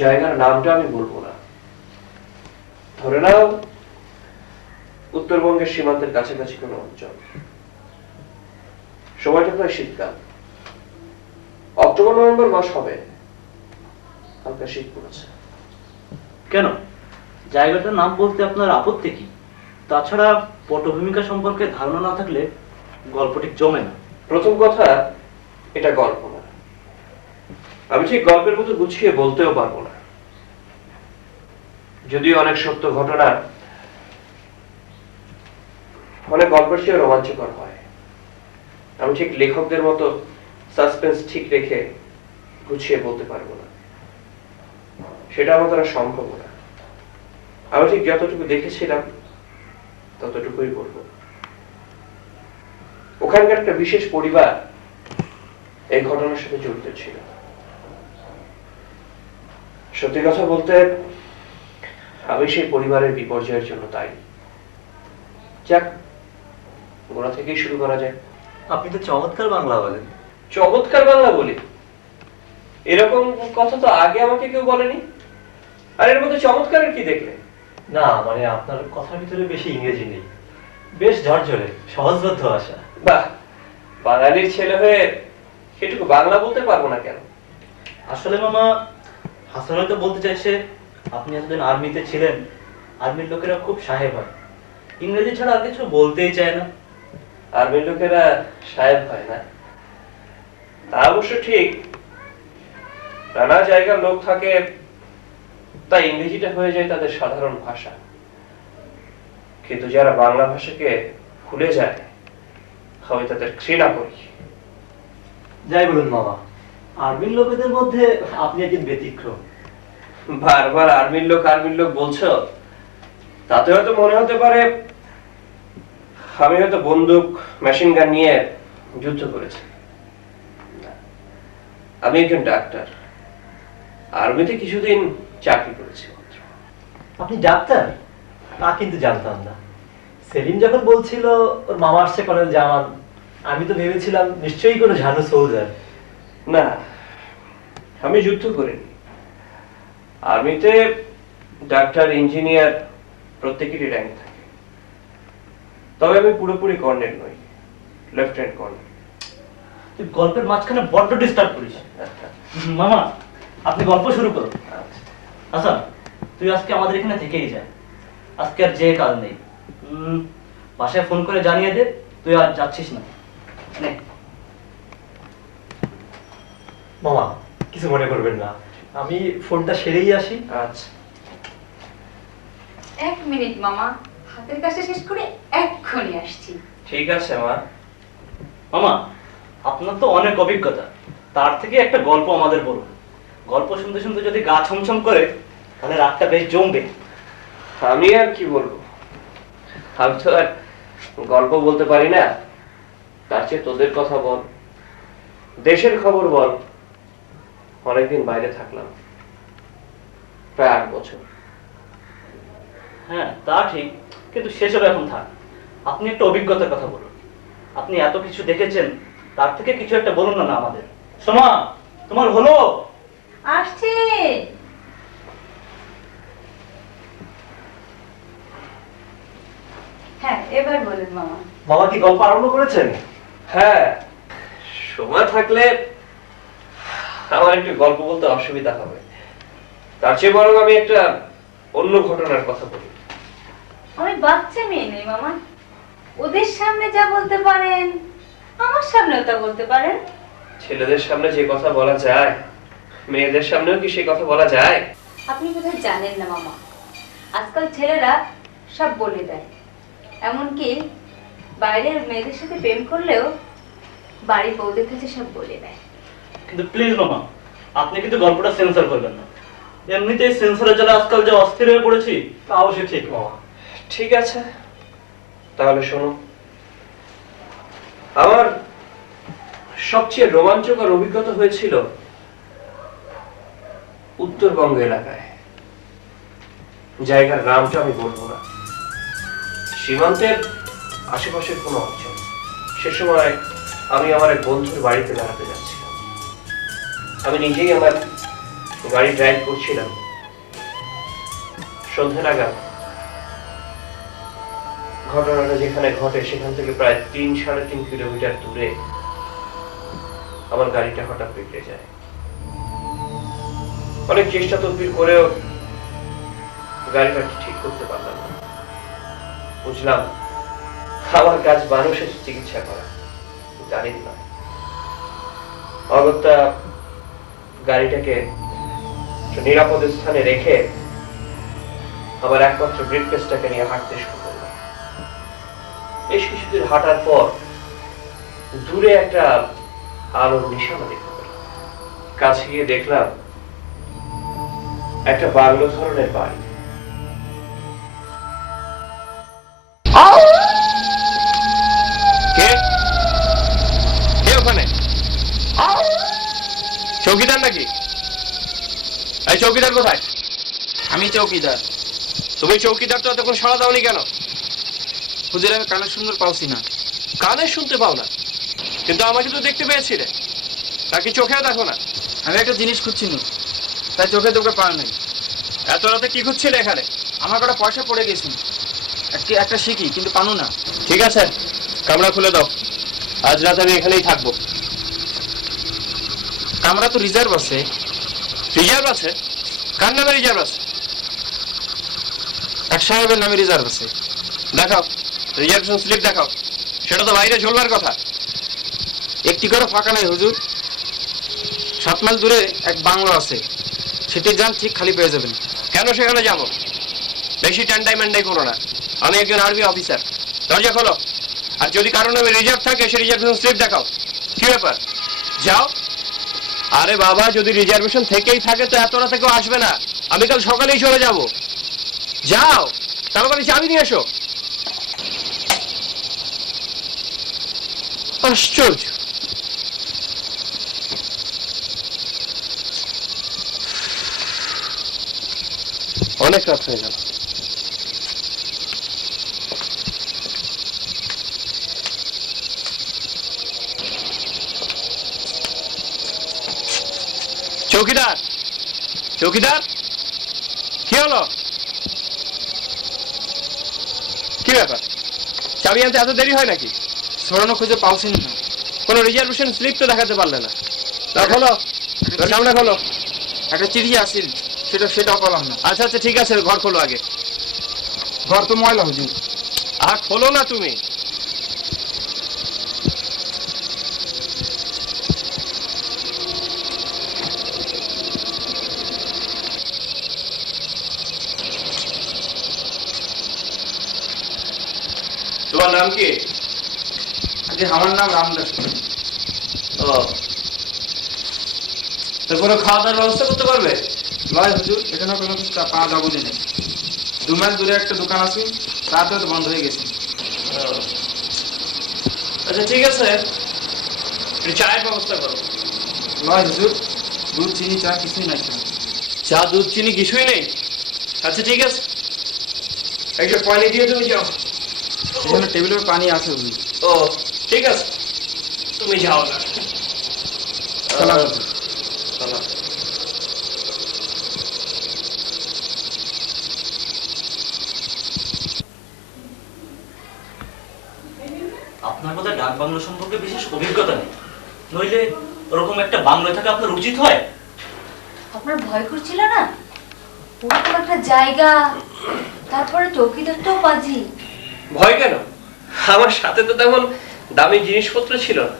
জায়গার নামটা আমি বলবো না। ধরে নাও উত্তরবঙ্গের সীমান্তের কাছাকাছি কোনো অঞ্চল। সময়টা প্রায় শীতকাল, অক্টোবর নভেম্বর মাস হবে। হালকা শীত পড়েছে। কেন জায়গাটার নাম বলতে আপনার আপত্তি কি? তাছাড়া পটভূমিকা সম্পর্কে ধারণা না থাকলে গল্প ঠিক জমে না। প্রথম কথা, এটা গল্প না। আমি ঠিক গল্পের মতো গুছিয়ে বলতেও পারবো না, যদিও অনেক সত্য ঘটনা অনেক গল্পের চেয়ে রোমাঞ্চকর হয়। আমি ঠিক লেখকদের মতো সাসপেন্স ঠিক রেখে গুছিয়ে বলতে পারবো না, সেটা আমার দ্বারা সম্ভব না। আমি ঠিক যতটুকু দেখেছিলাম ততটুকুই বলবো। ওখানকার একটা বিশেষ পরিবার এই ঘটনার সাথে জড়িত ছিল। সত্যি কথা বলতে আমি সেই পরিবারের বিপর্যয়ের জন্য দায়ী। যাক, গোড়া থেকেই শুরু করা যায়। আপনি তো চমৎকার বাংলা বলেন। চমৎকার বাংলা বলি? এরকম কথা তো আগে আমাকে কেউ বলেনি। আর এর মধ্যে চমৎকারের কি দেখলে? না মানে আপনার কথার ভিতরে বেশি ইংরেজি নেই, বেশ ঝরঝরে সহজবোধ্য ভাষা। বাহ, বাঙালির ছেলে হয়ে সেটুকু বাংলা বলতে পারবো না কেন? আসলে মামা, হাসান হয়তো বলতে চাইছে আপনি এতদিন আর্মিতে ছিলেন, আর্মির লোকেরা খুব সাহেব হয়, ইংরেজি ছাড়া আর কিছু বলতেই চায় না। আর্মির লোকেরা সাহেব হয় না তা অবশ্য ঠিক। নানা জায়গার লোক থাকে, তাই ইংরেজিটা হয়ে যায় তাদের সাধারণ ভাষা। কিন্তু যারা বাংলা ভাষাকে ভুলে যায়, আমি তাদের ঘৃণা করি। যাই বলুন মামা, আর্মির লোকেদের মধ্যে আপনি একজন ব্যতিক্রম। বারবার আর্মির লোক বলছো, তাতে হয়তো মনে হতে পারে আমি হয়তো বন্দুক মেশিন গান নিয়ে যুদ্ধ করেছি। না, আমি একজন ডাক্তার, আর্মিতে কিছুদিন চাকরি করেছি। আপনি ডাক্তার? তা কিন্তু জানতাম না। সেলিম যখন বলছিল ওর মামা আসছে কলেজ জামান, আমি তো ভেবেছিলাম নিশ্চয়ই কোনো ঝানু সোলজার। না, আমি যুদ্ধ করিনি। আর্মিতে ডাক্তার, ইঞ্জিনিয়ার প্রত্যেকেরই র্যাঙ্ক থাকে, তবে আমি পুরোপুরি কর্নেল নই, লেফটেন্যান্ট কর্নেল। তুই গল্পের মাঝখানে বড্ড ডিস্টার্ব করিস। মামা, আপনি গল্প শুরু করুন। হাসান, তুই আজকে আমাদের এখানে থেকেই যা, আজকে আর যে কাজ নেই। বাসায় ফোন করে জানিয়ে দে তুই আর যাচ্ছিস না। নে মামা, কিছু মনে করবেন না, আমি ফোনটা সেরেই আসি। আচ্ছা, 1 মিনিট মামা, হাতের কাছে শেষ করে এক্ষুনি আসছি। ঠিক আছে মা। মামা, আপনার তো অনেক অভিজ্ঞতা, তার থেকে একটা গল্প আমাদের বলুন। গল্প শুনতে শুনতে যদি গা ছমছম করে তাহলে রাতটা বেশ জমবে। আমি আর কি বলবো, আমি তো আর গল্প বলতে পারি না। তার চেয়ে তোদের কথা বল, দেশের খবর বল। অনেকদিন বাইরে থাকলাম, প্রায় 8 বছর। হ্যাঁ তা ঠিক, কিন্তু সেসব এখন থাক। আপনি একটা অভিজ্ঞতার কথা বলুন। আপনি এত কিছু দেখেছেন, তার থেকে কিছু একটা বলুন না আমাদের। সোমা, তোমার হলো? আসছে। হ্যাঁ, এবার বলুন মামা। বাবা কি গল্প আরম্ভ করেছেন? হ্যাঁ, সময় থাকলে আমার একটু গল্প বলতে অসুবিধা হবে, তার চেয়ে বরং আমি একটা অন্য ঘটনার কথা বলি। আমি বাচ্চা মেয়ে নেই মামা, ওদের সামনে যা বলতে পারেন আমার সামনেও তা বলতে পারেন। ছেলেদের সামনে যে কথা বলা যায়, মেয়েদের সামনেও কি সেই কথা বলা যায়? আপনি বোধহয় জানেন না মামা, আজকাল ছেলেরা সব বলে দেয়। এমনকি বাইরের মেয়েদের সাথে প্রেম করলেও বাড়ির বউদের কাছে সব বলে দেয়। কিন্তু প্লিজ মামা, আপনি কিন্তু গল্পটা সেন্সর করবেন না। এমনিতেই সেন্সরের জ্বালা আজকাল যে অস্থির হয়ে পড়েছি, তা অবশ্যই ঠিক মামা। ঠিক আছে, তাহলে শোনো। আমার সবচেয়ে রোমাঞ্চকর অভিজ্ঞতা হয়েছিল উত্তরবঙ্গ এলাকায়। জায়গার নামটা আমি বলবো না, সীমান্তের আশেপাশের কোনো অঞ্চল। সে সময় আমি আমার এক বন্ধুর বাড়িতে বেড়াতে যাচ্ছিলাম। আমি নিজেই আমার গাড়ি ড্রাইভ করছিলাম, সন্ধ্যে নাগাদ ঘটনাটা যেখানে ঘটে সেখান থেকে প্রায় 3-3.5 কিলোমিটার দূরে আমার গাড়িটা হঠাৎ বিগড়ে যায়। অনেক চেষ্টা তদবির করেও গাড়িটা ঠিক করতে পারলাম না। বুঝলাম আমার কাজ মানুষের চিকিৎসা করা, গাড়ির নয়। অগত্যা গাড়িটাকে নিরাপদ স্থানে রেখে আমার একমাত্র ব্রিফকেসটাকে নিয়ে হাঁটতে শুরু করলাম। বেশ কিছুদিন হাঁটার পর দূরে একটা আলোর নিশানা দেখতে পেলাম। কাছে গিয়ে দেখলাম একটা বাংলো ধরনের বাড়ি। কে কে ওখানে? চৌকিদার নাকি? এই চৌকিদার কোথায়? আমি চৌকিদার। তুমি চৌকিদার তো এতক্ষণ সাড়া দাওনি কেন? হুজুর আমি কানে সুন্দর পাওছি না। কানে শুনতে পাও না, কিন্তু আমাকে তো দেখতে পেয়েছিলে, নাকি চোখেও দেখো না? আমি একটা জিনিস খুঁজছি না, তাই চোখে তোকে পাওয়া নাই। এত রাতে কি খুঁজছিলে এখানে? আমার কটা পয়সা পড়ে গেছে, একটা শিখি কিন্তু পানু না। ঠিক আছে, কামরা খুলে দাও, আজ রাত আমি এখানেই থাকবো। কামরা তো রিজার্ভ আছে। রিজার্ভ আছে? কার নামে রিজার্ভ আছে? এক সাহেবের নামে রিজার্ভ আছে। দেখাও রিজার্ভেশন স্লিপ দেখাও, সেটা তো বাইরে ঝোলবার কথা। একটি করে ফাঁকা নাই হুজুর। 7 মাইল দূরে এক বাংলো আছে, সেটি যান ঠিক খালি পেয়ে যাবেন। কেন সেখানে যাবো? বেশি টান্ডাই ম্যান্ডাই করো না, আমি একজন আর্মি অফিসার। দরজা খোলো, আর যদি কারো নামে রিজার্ভ থাকে সে রিজার্ভেশন স্লিপ দেখাও। কি ব্যাপার, যাও। আরে বাবা, যদি রিজার্ভেশন থেকেই থাকে তো এত রাতে কেউ আসবে না, আমি কাল সকালেই চলে যাব। যাও, তাড়াতাড়ি চাবি নিয়ে এসো। আশ্চর্য। অনেক রাত হয়ে গেল। চৌকিদার, চৌকিদার, কি হলো? কি ব্যাপার, চাবি আনতে এত দেরি হয় নাকি? সরানো খুঁজে পাওছি না। কোনো রিজার্ভেশন স্লিপ তো দেখাতে পারলে না। না, খোলো, সামনে খোলো। একটা চিঠি আসিল, সেটাও পেলাম না। আচ্ছা আচ্ছা ঠিক আছে, ঘর খোলো আগে। ঘর তো ময়লা হুজুর। আর খোলো না তুমি। তোমার নাম কি? আগে আমার নাম রামদাস। ও, তো কোনো খাওয়া দাওয়ার ব্যবস্থা করতে পারবে? লয় হুজুর, এখানে কোনো কিছু পাওয়া যাবো না। 2 মাইল দূরে একটা দোকান আছে, তাতে তো বন্ধ হয়ে গেছে। আচ্ছা ঠিক আছে, একটু চায়ের ব্যবস্থা করো। লয় হুজুর, দুধ চিনি চা কিছুই নাই। চা দুধ চিনি কিছুই নেই? আচ্ছা ঠিক আছে, একটা পানি দিয়ে তুমি যাও। এখানে টেবিলের পানি আছে হুজুর। ও ঠিক আছে, তুমি যাও না। সালাম হুজুর। সালাম। আপনার বোধহয় ডাক বাংলো সম্পর্কে বিশেষ অভিজ্ঞতা নেই, নইলে ওরকম একটা বাংলোয় থাকা আপনার উচিত হয়। আপনার ভয় করছিল না? ওরকম একটা জায়গা, তারপরে চৌকিদারটাও পাজি। ভয় কেন? আমার সাথে তো তেমন দামি জিনিসপত্র ছিল না।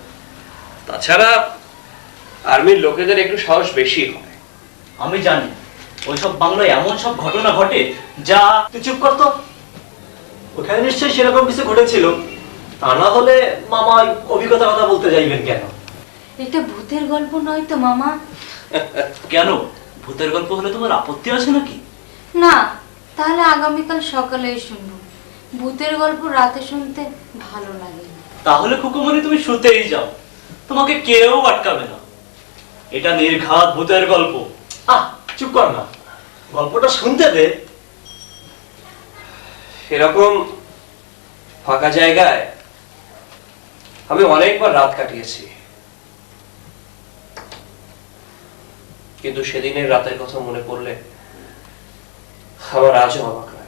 তাছাড়া আর্মির লোকেদের একটু সাহস বেশি হয়। আমি জানি ওইসব বাংলায় এমন সব ঘটনা ঘটে যা। তুই চুপ করতো, ওখানে নিশ্চয়ই সেরকম কিছু ঘটেছিল, তা না হলে মামা অভিজ্ঞতার কথা বলতে যাইবেন কেন? এটা ভূতের গল্প নয় তো মামা? কেন, ভূতের গল্প হলে তোমার আপত্তি আছে নাকি? না, তাহলে আগামীকাল সকালে শুনবো। ভূতের গল্প রাতে শুনতে ভালো লাগে না। তাহলে খুকুমনি তুমি শুতেই যাও, তোমাকে কেউ আটকাবে না। এটা নির্ঘাত ভূতের গল্প। চুপ কর না, গল্পটা শুনতে দে। এরকম ফাঁকা জায়গায় আমি অনেকবার রাত কাটিয়েছি। কিন্তু সেদিনের রাতের কথা মনে পড়লে আমার আজও অবাক লাগে।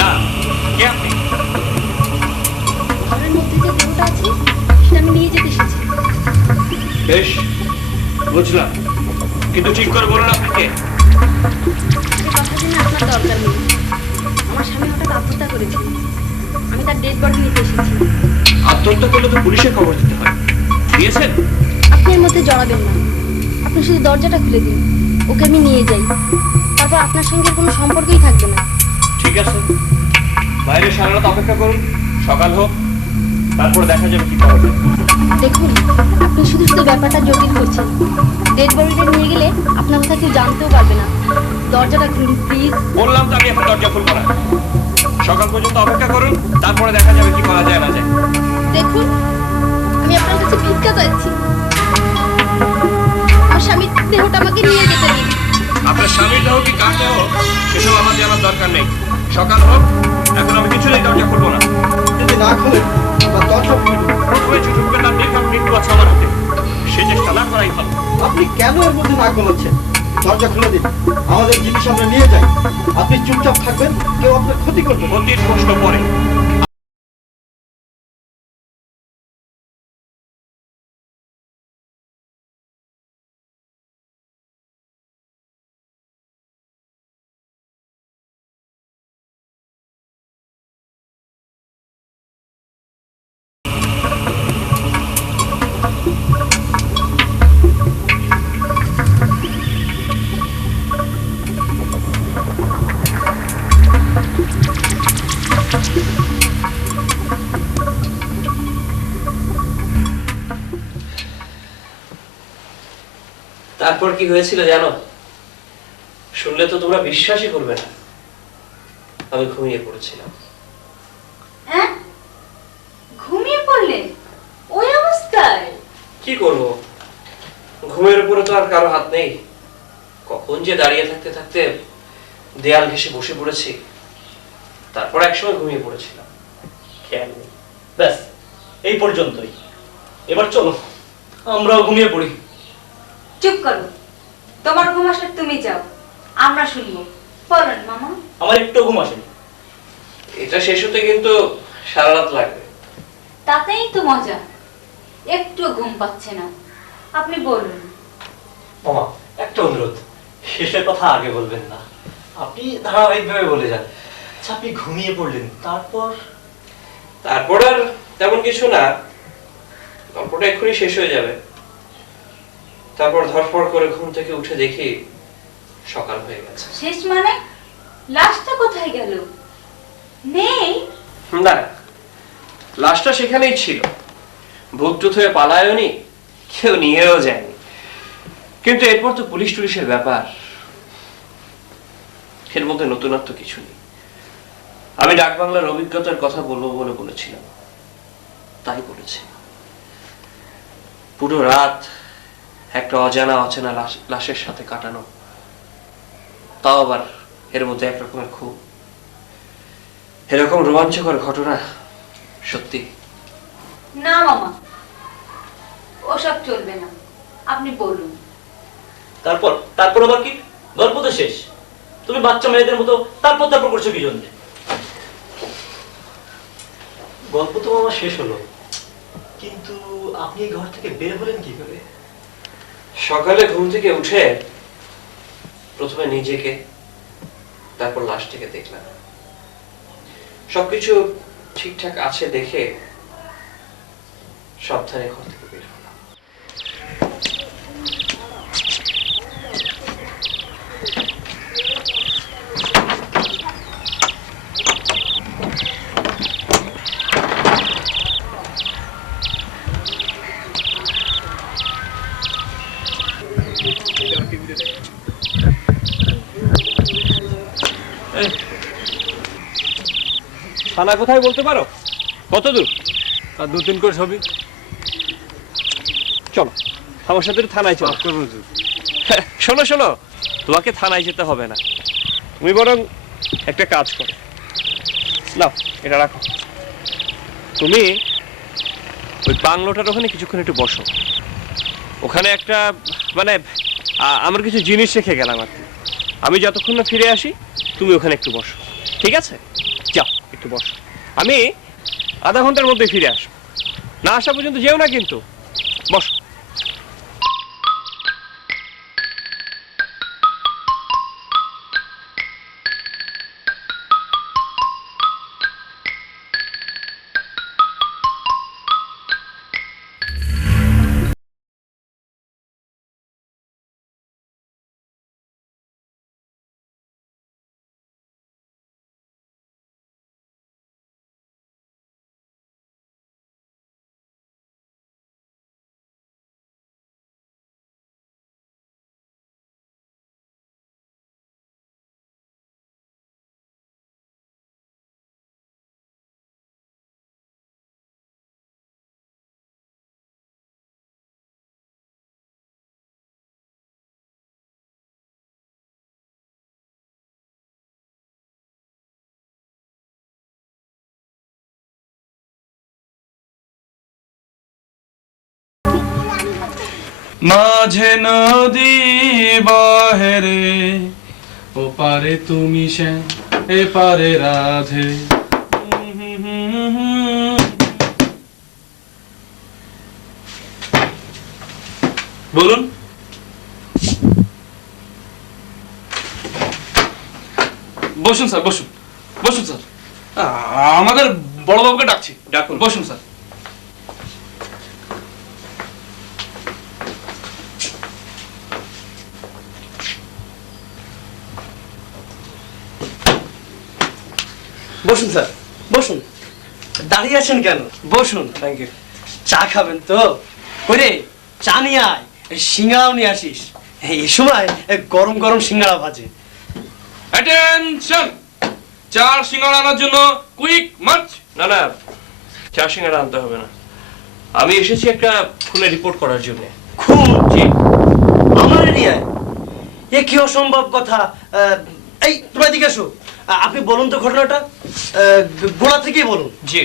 না, কে আপনি? ঘরের মধ্যে যে দেহটা আছে সেটা আমি নিয়ে যেতে এসেছি। বেশ, বুঝলাম, কিন্তু ঠিক করে বলুন আপনি কে? সে কথা জেনে আপনার দরকার নেই। আমার স্বামী হঠাৎ আত্মহত্যা করেছে, আমি তার ডেড বডি নিতে এসেছি। আত্মহত্যা করলে তো পুলিশে খবর দিতে হয়, দিয়েছেন? আপনি এর মধ্যে জড়াবেন না, আপনি শুধু দরজাটা খুলে দিন, ওকে আমি নিয়ে যাই, তারপর আপনার সঙ্গে কোনো সম্পর্কই থাকবে না। ঠিক আছে, বাইরে সারা রাত অপেক্ষা করুন, সকাল হোক, তারপরে দেখা যাবে কি করা যায়। দেখুন, আপনি শুধু শুধু ব্যাপারটা জটিল করছেন। ডেড বডিটা নিয়ে গেলে আপনার কথা কেউ জানতেও পারবে না। দরজাটা খুলুন প্লিজ। বললাম তো আমি এখন দরজা খুলবো না, সকাল পর্যন্ত অপেক্ষা করুন, তারপরে দেখা যাবে কি করা যায় না যায়। দেখুন, আমি আপনার কাছে ভিক্ষা চাইছি, আমার স্বামীর দেহটা আমাকে নিয়ে যেতে দিন। আপনার স্বামীর দেহ কি কার দেহ সেসব আমার জানার দরকার নেই, সকাল হোক, এখন আমি কিছুতেই দরজা খুলবো না। যদি না খোলেন আমরা দরজা খুলব। প্রথমে ঢুকবেন না, দেখলাম মৃত্যু আছে আমার হাতে, সে চেষ্টা না করাই ভালো। আপনি কেন এর মধ্যে নাক গলাচ্ছেন? দরজা খুলে দিন, আমাদের জিনিস আমরা নিয়ে যাই। আপনি চুপচাপ থাকবেন, কেউ আপনার ক্ষতি করবে না। ক্ষতির প্রশ্ন পরে। তারপর কি হয়েছিল জানো? শুনলে তো তোমরা বিশ্বাসই করবে না। আমি ঘুমিয়ে পড়েছিলাম। হ্যাঁ, ঘুমিয়ে পড়লেন ওই অবস্থায়? কি করব, ঘুমের উপরে তো আর কারো হাত নেই। কখন যে দাঁড়িয়ে থাকতে থাকতে দেয়াল ঘেঁষে বসে পড়েছি, তারপর একসময় ঘুমিয়ে পড়েছিলাম, খেয়াল নেই। ব্যাস এই পর্যন্তই। এবার চলো আমরাও ঘুমিয়ে পড়ি। চুপ করো, তোমার ঘুম আসলে তুমি যাও, আমরা শুনবো। বলেন মামা। আমার একটু ঘুম আসেনি। এটা শেষ হতে কিন্তু সারা রাত লাগবে। তাতেই তো মজা, একটু ঘুম পাচ্ছে না। আপনি বলুন। মামা একটা অনুরোধ, শেষের কথা আগে বলবেন না, আপনি ধারাবাহিকভাবে বলে যান। আচ্ছা আপনি ঘুমিয়ে পড়লেন, তারপর? তারপর আর তেমন কিছু না, গল্পটা এক্ষুনি শেষ হয়ে যাবে। তারপর ধরফড় করে ঘুম থেকে উঠে দেখি সকাল হয়ে গেছে। শেষ মানে? লাশটা কোথায় গেল? নেই? না, লাশটা সেখানেই ছিল। ভূত হয়ে পালায়নি, কেউ নিয়েও যায়নি। কিন্তু এরপর তো পুলিশ টুলিশের ব্যাপার, এর মধ্যে নতুনত্ব কিছু নেই। আমি ডাকবাংলার অভিজ্ঞতার কথা বলবো বলে বলেছিলাম, তাই বলেছি। পুরো রাত একটা অজানা অচেনা লাশের সাথে কাটানো, তাও আবার এর মধ্যে একরকমের খুব। এরকম রোমাঞ্চকর ঘটনা সত্যি। না মামা, ওসব চলবে না, আপনি বলুন। তারপর আবার কি? গল্প তো শেষ। তুমি বাচ্চা মেয়েদের মতো তারপর করছো কি জন্য? গল্প তো মামা শেষ হলো, কিন্তু আপনি এই ঘর থেকে বের হলেন কি করে? সকালে ঘুম থেকে উঠে প্রথমে নিজেকে, তারপর লাশটিকে দেখলাম। সবকিছু ঠিকঠাক আছে দেখে সাবধানে ঘর থেকে বের হলাম। থানা কোথায় বলতে পারো? কত দূর? আর 2-3 করে ছবি। চলো আমার সাথে থানায় চলো। শোনো শোনো, তোমাকে থানায় যেতে হবে না, তুমি বরং একটা কাজ করো, নাও এটা রাখো। তুমি ওই বাংলোটার ওখানে কিছুক্ষণ একটু বসো। ওখানে একটা মানে আমার কিছু জিনিস রেখে গেলাম আর কি। আমি যতক্ষণ না ফিরে আসি তুমি ওখানে একটু বসো, ঠিক আছে? যাও একটু বসো, আমি আধা ঘন্টার মধ্যে ফিরে আসবো। না আসা পর্যন্ত যেও না কিন্তু, বসো। মাঝে নদী বহে রে, ওপারে তুমি শ্যাম, এপারে রাধে। বলুন। বসুন স্যার, বসুন বসুন স্যার, আমাদের বড়বাবুকে ডাকছি। ডাকুন। বসুন স্যার। বসুন স্যার, বসুন। দাঁড়িয়ে আছেন কেন? বসুন। Thank you. চা খাবেন তো? ওরে চা নিয়ে আয়, এই সিঙ্গাও নিয়ে আসিস। এই সময় গরম গরম সিঙ্গাড়া ভাজে। অ্যাটেনশন, 4 সিঙ্গাড়া আনার জন্য কুইক মার্চ। না না, চা সিঙ্গাড়া আনতে হবে না, আমি এসেছি একটা খুনে রিপোর্ট করার জন্য। খুন? জি। আমার এরিয়ায়? এ কি অসম্ভব কথা! এই তোমরা এদিকে এসো। আপনি বলুন তো ঘটনাটা, গোড়া থেকেই বলুন। জি।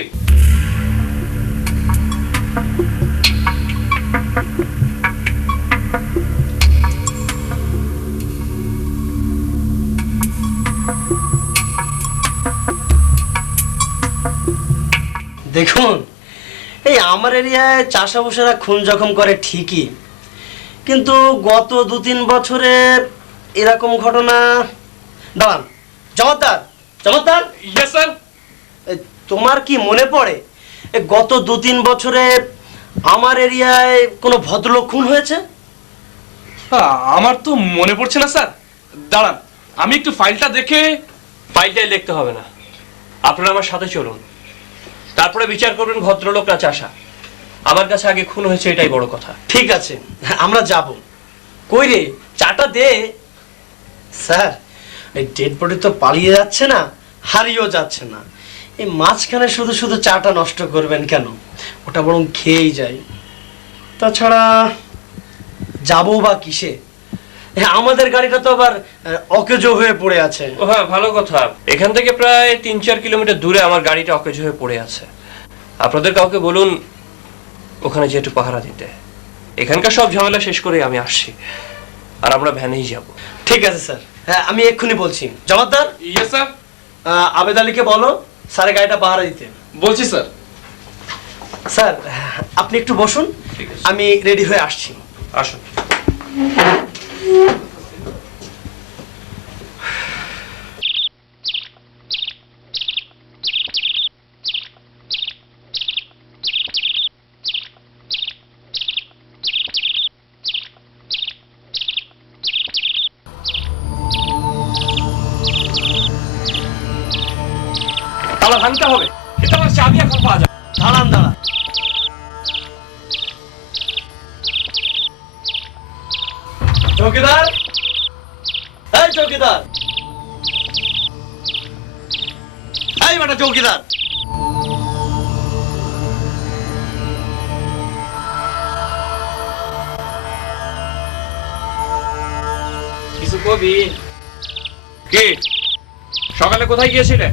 দেখুন, এই আমার এরিয়ায় চাষাবুষেরা খুন জখম করে ঠিকই, কিন্তু গত 2-3 বছরে এরকম ঘটনা। দাঁড়ান, জমাদ্দার জমাদ্দার, ইয়েস স্যার। তোমার কি মনে পড়ে গত 2-3 বছরে আমার এরিয়ায় কোনো ভদ্রলোক খুন হয়েছে? আমার তো মনে পড়ছে না স্যার, দাঁড়ান আমি একটু ফাইলটা দেখে। ফাইলটাই লিখতে হবে না, আপনারা আমার সাথে চলুন, তারপরে বিচার করবেন ভদ্রলোক না চাষা। আমার কাছে আগে খুন হয়েছে, এটাই বড় কথা। ঠিক আছে, আমরা যাব। কই রে, চাটা দে। স্যার, এই ডেড বডি তো পালিয়ে যাচ্ছে না, হারিয়েও যাচ্ছে না, এই মাঝখানে শুধু শুধু চাটা নষ্ট করবেন কেন? ওটা বরং খেয়েই যাই। তাছাড়া যাবো বা কিসে? হ্যাঁ, আমাদের গাড়িটা তো আবার অকেজো হয়ে পড়ে আছে। ও হ্যাঁ, ভালো কথা। এখান থেকে প্রায় 3-4 কিলোমিটার দূরে আমার গাড়িটা অকেজ হয়ে পড়ে আছে। আপনাদের কাউকে বলুন ওখানে যে একটু পাহারা দিতে। এখানকার সব ঝামেলা শেষ করে আমি আসছি, আর আমরা ভ্যানেই যাব। ঠিক আছে স্যার, হ্যাঁ আমি এক্ষুনি বলছি। Jamaddar, yes sir. আবেদ আলীকে বলো স্যারের গাড়িটা পাহারা দিতে। বলছি স্যার। স্যার, আপনি একটু বসুন, ঠিক আছে। আমি রেডি হয়ে আসছি। আসুন। তালা ভাঙতে হবে, কিন্তু আমার চাবি এখন পাওয়া যায়। দাঁড়ান দাঁড়ান, চৌকিদার, এই চৌকিদার, এই বেটা চৌকিদার। কিছু কবি? কি সকালে কোথায় গিয়েছিলে?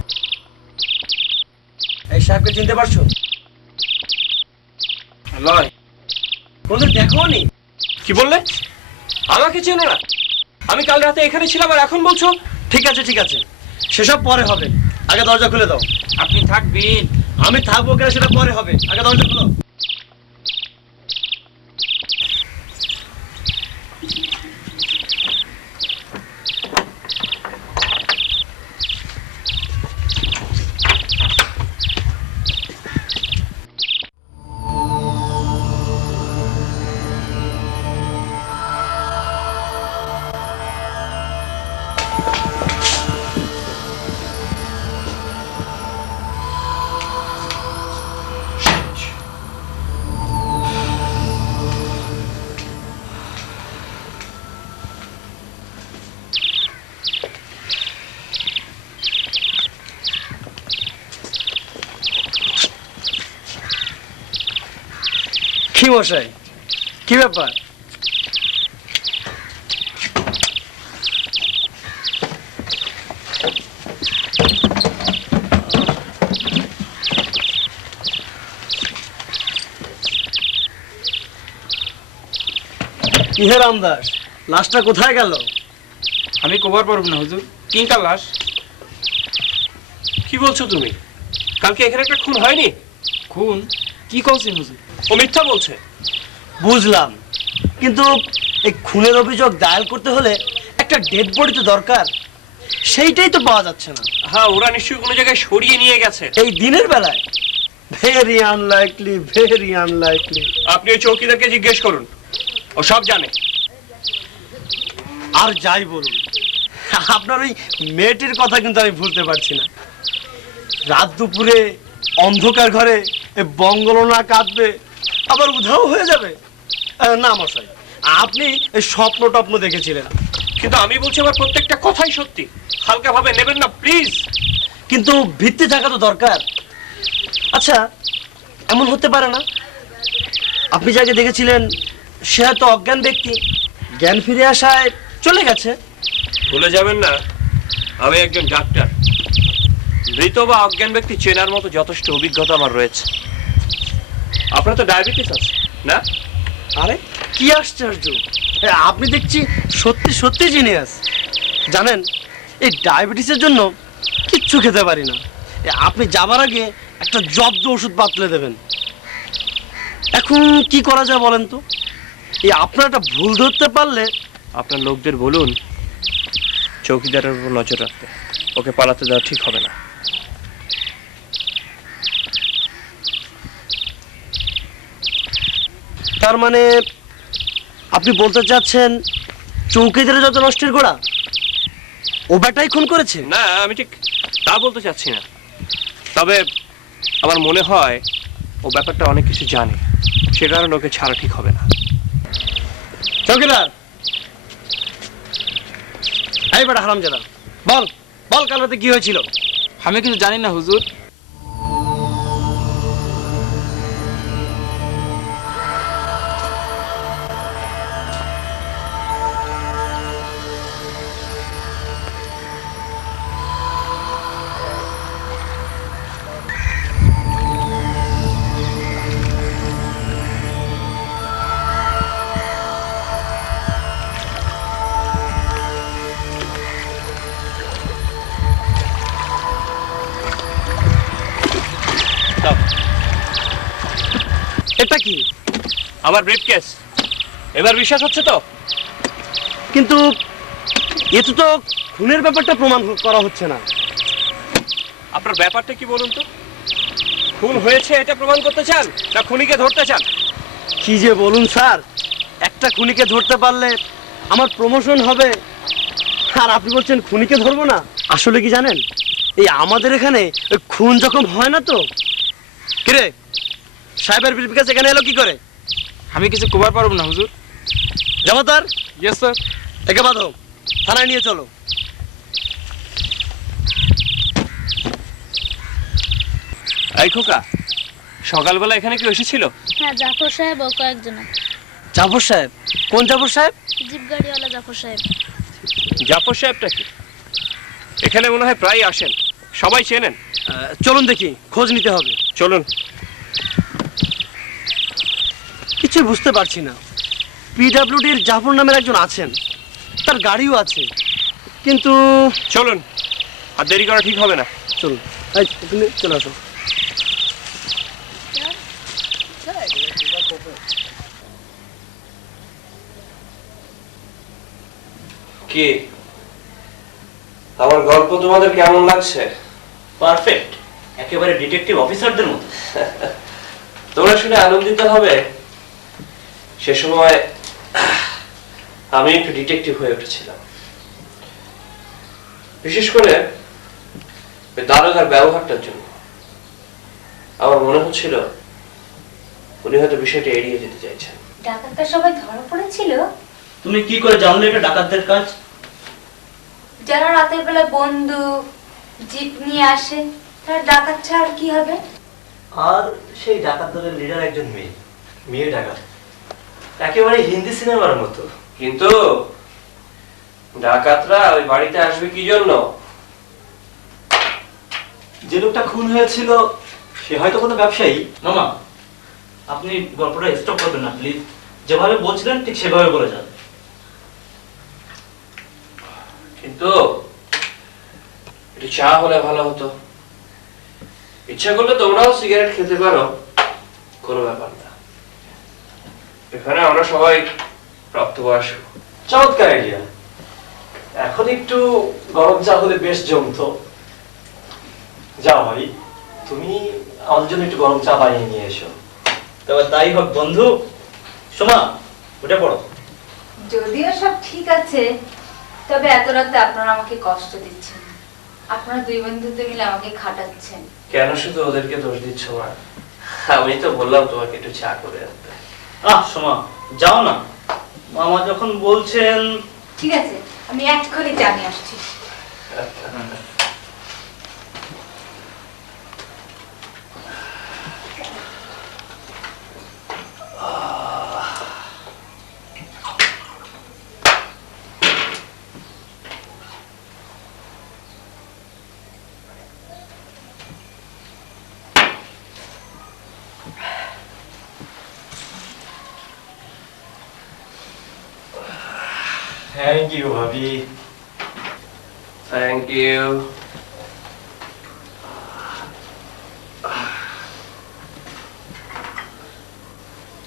এই সাহেবকে চিনতে পারছো? লয়। কোনদিন দেখোনি? কি বললে? আমাকে চেনো না? আমি কাল রাতে এখানে ছিলাম আর এখন বলছো? ঠিক আছে ঠিক আছে, সেসব পরে হবে, আগে দরজা খুলে দাও। আপনি থাকবেন? আমি থাকবো কেন সেটা পরে হবে, আগে দরজা খুলো। কি মশাই, কি ব্যাপার? ইহে রামদাস, লাশটা কোথায় গেল? আমি কভার পারবো না হুজুর। কিংকার লাশ? কি বলছো তুমি? কালকে এখানে একটা খুন হয়নি? খুন? কি করছেন হুজুর? ও মিথ্যা বলছে। বুঝলাম, কিন্তু এই খুনের অভিযোগ দায়ের করতে হলে একটা ডেড বডি তো দরকার, সেইটাই তো পাওয়া যাচ্ছে না। হ্যাঁ, ওরা নিশ্চয়ই কোনো জায়গায় সরিয়ে নিয়ে গেছে। এই দিনের বেলায়? Very unlikely, very unlikely. আপনি ওই চৌকিদারকে জিজ্ঞেস করুন, ও সব জানে। আর যাই বলুন, আপনার ওই মেয়েটির কথা কিন্তু আমি ভুলতে পারছি না। রাত দুপুরে অন্ধকার ঘরে বঙ্গলনা কাঁদবে, আবার উধাও হয়ে যাবে। না মশাই, আপনি এই স্বপ্ন টপ্ন দেখেছিলেন। কিন্তু আমি বলছি আমার প্রত্যেকটা কথাই সত্যি, হালকা ভাবে নেবেন না প্লিজ। কিন্তু ভিত্তি থাকা তো দরকার। আচ্ছা, এমন হতে পারে না আপনি যাকে দেখেছিলেন সে হয়তো অজ্ঞান ব্যক্তি, জ্ঞান ফিরে আসায় চলে গেছে? ভুলে যাবেন না আমি একজন ডাক্তার। মৃত বা অজ্ঞান ব্যক্তি চেনার মতো যথেষ্ট অভিজ্ঞতা আমার রয়েছে। আপনার তো ডায়াবেটিস আছে না? আরে কি আশ্চর্য, আপনি দেখছি সত্যি সত্যি জিনিয়াস। জানেন, এই ডায়াবেটিসের জন্য কিচ্ছু খেতে পারি না। আপনি যাবার আগে একটা জব্দ ওষুধ বাতলে দেবেন। এখন কি করা যায় বলেন তো? এই আপনার একটা ভুল ধরতে পারলে আপনার লোকদের বলুন চৌকিদারের উপর নজর রাখতে, ওকে পালাতে দেওয়া ঠিক হবে না। তার মানে আপনি বলতে চাচ্ছেন চৌকিদারের যত নষ্টের গোড়া ও বেটাই খুন করেছে? না, আমি ঠিক তা বলতে চাচ্ছি না, তবে আমার মনে হয় ও ব্যাপারটা অনেক কিছু জানে, সে কারণে ওকে ছাড়া ঠিক হবে না। চৌকিদার, এই বেটা হারামজাদা, বল বল কাল রাতে কি হয়েছিল? আমি কিছু জানি না হুজুর। এটা কি? আমার ব্রিফকেস। এবার বিশ্বাস হচ্ছে তো? কিন্তু এতে তো খুনের ব্যাপারটা প্রমাণ করা হচ্ছে না। আপনার ব্যাপারটা কি বলুন তো? খুন হয়েছে এটা প্রমাণ করতে চান না খুনিকে ধরতে চান? কি যে বলুন স্যার, একটা খুনিকে ধরতে পারলে আমার প্রমোশন হবে, আর আপনি বলছেন খুনিকে ধরবো না? আসলে কি জানেন, এই আমাদের এখানে ওই খুন যখন হয় না তো। কিরে, সাহেবের ব্রিফকেস এখানে এলো কি করে? আমি কিছু কবার পারবো না হুজুর। জমাদার, ইয়েস স্যার। একে বাঁধো, থানায় নিয়ে চলো। এই খোকা, সকালবেলা এখানে কি এসেছিল? হ্যাঁ, জাফর সাহেব ও কয়েকজন। জাফর সাহেব? কোন জাফর সাহেব? জিপ গাড়িওয়ালা জাফর সাহেব। জাফর সাহেবটা কি? এখানে মনে হয় প্রায় আসেন, সবাই চেনেন। চলুন দেখি, খোঁজ নিতে হবে। চলুন। কিছুই বুঝতে পারছি না। পিডব্লিউডির জাফর নামের একজন আছেন, তার গাড়িও আছে, কিন্তু চলুন, আর দেরি করা ঠিক হবে না। চলুন, এই, এখানে চলে আসো। কি আমার গল্প তোমাদের কেমন লাগছে? পারফেক্ট, একেবারে ডিটেকটিভ অফিসারদের মতো। তোমরা শুনে আনন্দিত হবে, সে সময় আমি একটু ডিটেকটিভ হয়ে উঠেছিলাম। বিশেষ করে ওই দারোগার ব্যবহারটার জন্য আমার মনে হচ্ছিল উনি হয়তো বিষয়টা এড়িয়ে যেতে চাইছেন। ডাকাতটা সবাই ধরা পড়েছিল। তুমি কি করে জানলে এটা ডাকাতদের কাজ? যারা রাতের বেলা বন্দুক জিপ নিয়ে আসে তারা ডাকাত ছাড়া আর কি হবে? আর সেই ডাকাত দলের লিডার একজন মেয়ে, মেয়ে ডাকাত, একেবারে হিন্দি সিনেমার মতো। কিন্তু ডাকাতরা ওই বাড়িতে আসবে কি জন্য? যে লোকটা খুন হয়েছিল সে হয়তো কোনো ব্যবসায়ী। মামা, আপনি গল্পটা স্টপ করবেন না প্লিজ। যেভাবে বলছিলেন ঠিক সেভাবে বলে যান। কিন্তু একটু চা হলে ভালো হতো। ইচ্ছা করলে তোমরাও সিগারেট খেতে পারো, কোনো ব্যাপার না। এখানে আমরা সবাই প্রাপ্তবয়স্ক। চমৎকার আইডিয়া। এখন একটু গরম চা হলে বেশ জমতো। যাও ভাই, তুমি আমাদের জন্য একটু গরম চা বানিয়ে নিয়ে এসো। তবে তাই হোক বন্ধু। সোমা, উঠে পড়ো। যদিও সব ঠিক আছে, তবে এত রাতে আপনারা আমাকে কষ্ট দিচ্ছেন। আপনারা দুই বন্ধুতে মিলে আমাকে খাটাচ্ছেন। কেন শুধু ওদেরকে দোষ দিচ্ছ মা? আমি তো বললাম তোমাকে একটু চা করে আনতে। সোমা, যাও না। মামা যখন বলছেন। ঠিক আছে, আমি এক্ষুনি চা নিয়ে আসছি। থ্যাংক ইউ ভাবি। Thank you.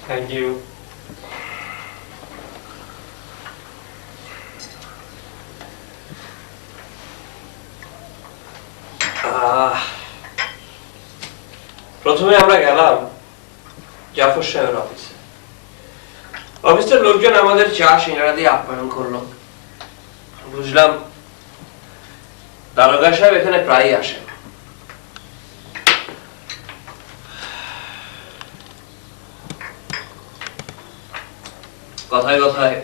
Thank you. প্রথমে আমরা গেলাম জাফর সাহেবের অফিসে। অফিসের লোকজন আমাদের চা সিঙ্গারা দিয়ে আপ্যায়ন করলো। বুঝলাম দারোগা সাহেব এখানে প্রায়ই আসেন। কথায় কথায়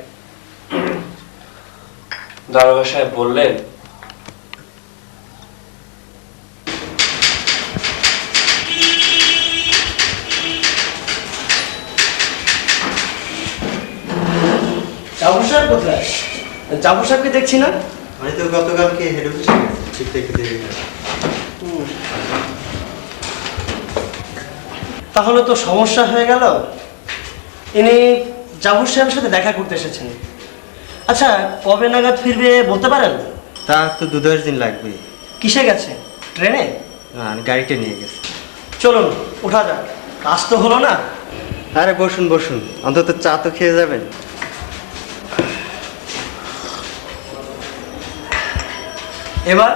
দারোগা সাহেব বললেন, জাফর সাহেব কোথায়? জাফর সাহেবকে দেখছি না। হয়তো গতকালকে হেড অফিসে ঠিক থেকে দেরি হয়। তাহলে তো সমস্যা হয়ে গেল। ইনি জাফর সাহেবের সাথে দেখা করতে এসেছেন। আচ্ছা, কবে নাগাদ ফিরবে বলতে পারেন? তা তো 2-10 দিন লাগবে। কিসে গেছে? ট্রেনে? আর গাড়িতে নিয়ে গেছে। চলুন ওঠা যাক, কাজ তো হলো না। আরে বসুন বসুন, অন্তত চা তো খেয়ে যাবেন। এবার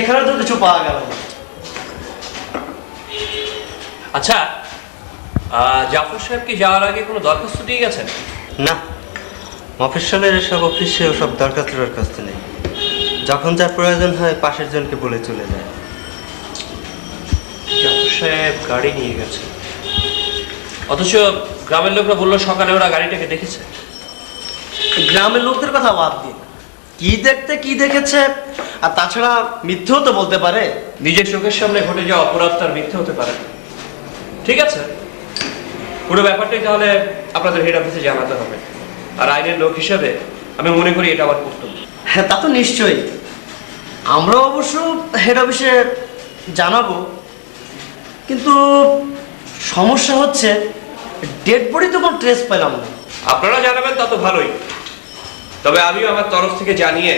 এখানে তো কিছু পাওয়া গেল না। আচ্ছা জাফর সাহেব কি যাওয়ার আগে কোনো দরখাস্ত দিয়ে গেছেন? না, মফস্বলের এসব অফিসে ওসব দরখাস্ত নেই। যখন যা প্রয়োজন হয় পাশের জনকে বলে চলে যায়। জাফর সাহেব গাড়ি নিয়ে গেছে, অথচ গ্রামের লোকরা বললো সকালে ওরা গাড়িটাকে দেখেছে। গ্রামের লোকদের কথা বাদ দিন, কি দেখতে কি দেখেছে, আর তাছাড়া মিথ্যেও তো বলতে পারে। নিজের চোখের সামনে ঘটে যাওয়া অপরাধ তার মিথ্যে হতে পারে। ঠিক আছে, পুরো ব্যাপারটাই তাহলে আপনাদের হেড অফিসে জানাতে হবে। আর আইনের লোক হিসাবে আমি মনে করি এটা আমার কর্তব্য। হ্যাঁ, তা তো নিশ্চয়ই। আমরা অবশ্য হেড অফিসে জানাবো, কিন্তু সমস্যা হচ্ছে ডেড বডি তো কোনো ট্রেস পেলাম না। আপনারা জানাবেন তা তো ভালোই, তবে আমিও আমার তরফ থেকে জানিয়ে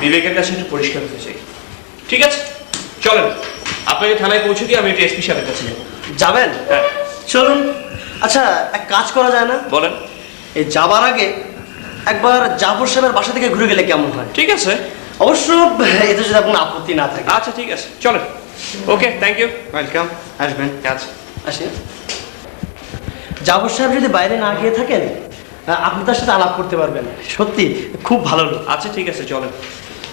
বিবেকের কাছে একটু পরিষ্কার হতে চাই। ঠিক আছে, চলেন আপনাকে থানায় পৌঁছে দিয়ে আমি একটু এসপি সাহেবের কাছে যাবো। যাবেন? হ্যাঁ চলুন। আচ্ছা, এক কাজ করা যায় না? বলেন। এই যাবার আগে একবার জাফর সাহেবের বাসা থেকে ঘুরে গেলে কেমন হয়? ঠিক আছে, অবশ্য এতে যদি আপনার আপত্তি না থাকে। আচ্ছা ঠিক আছে, চলেন। ওকে, থ্যাংক ইউ। ওয়েলকাম, আসবেন। আচ্ছা আসি। জাফর সাহেব যদি বাইরে না গিয়ে থাকেন, আপনি তার সাথে আলাপ করতে পারবেন। সত্যি খুব ভালো লোক। আচ্ছা ঠিক আছে, চলেন।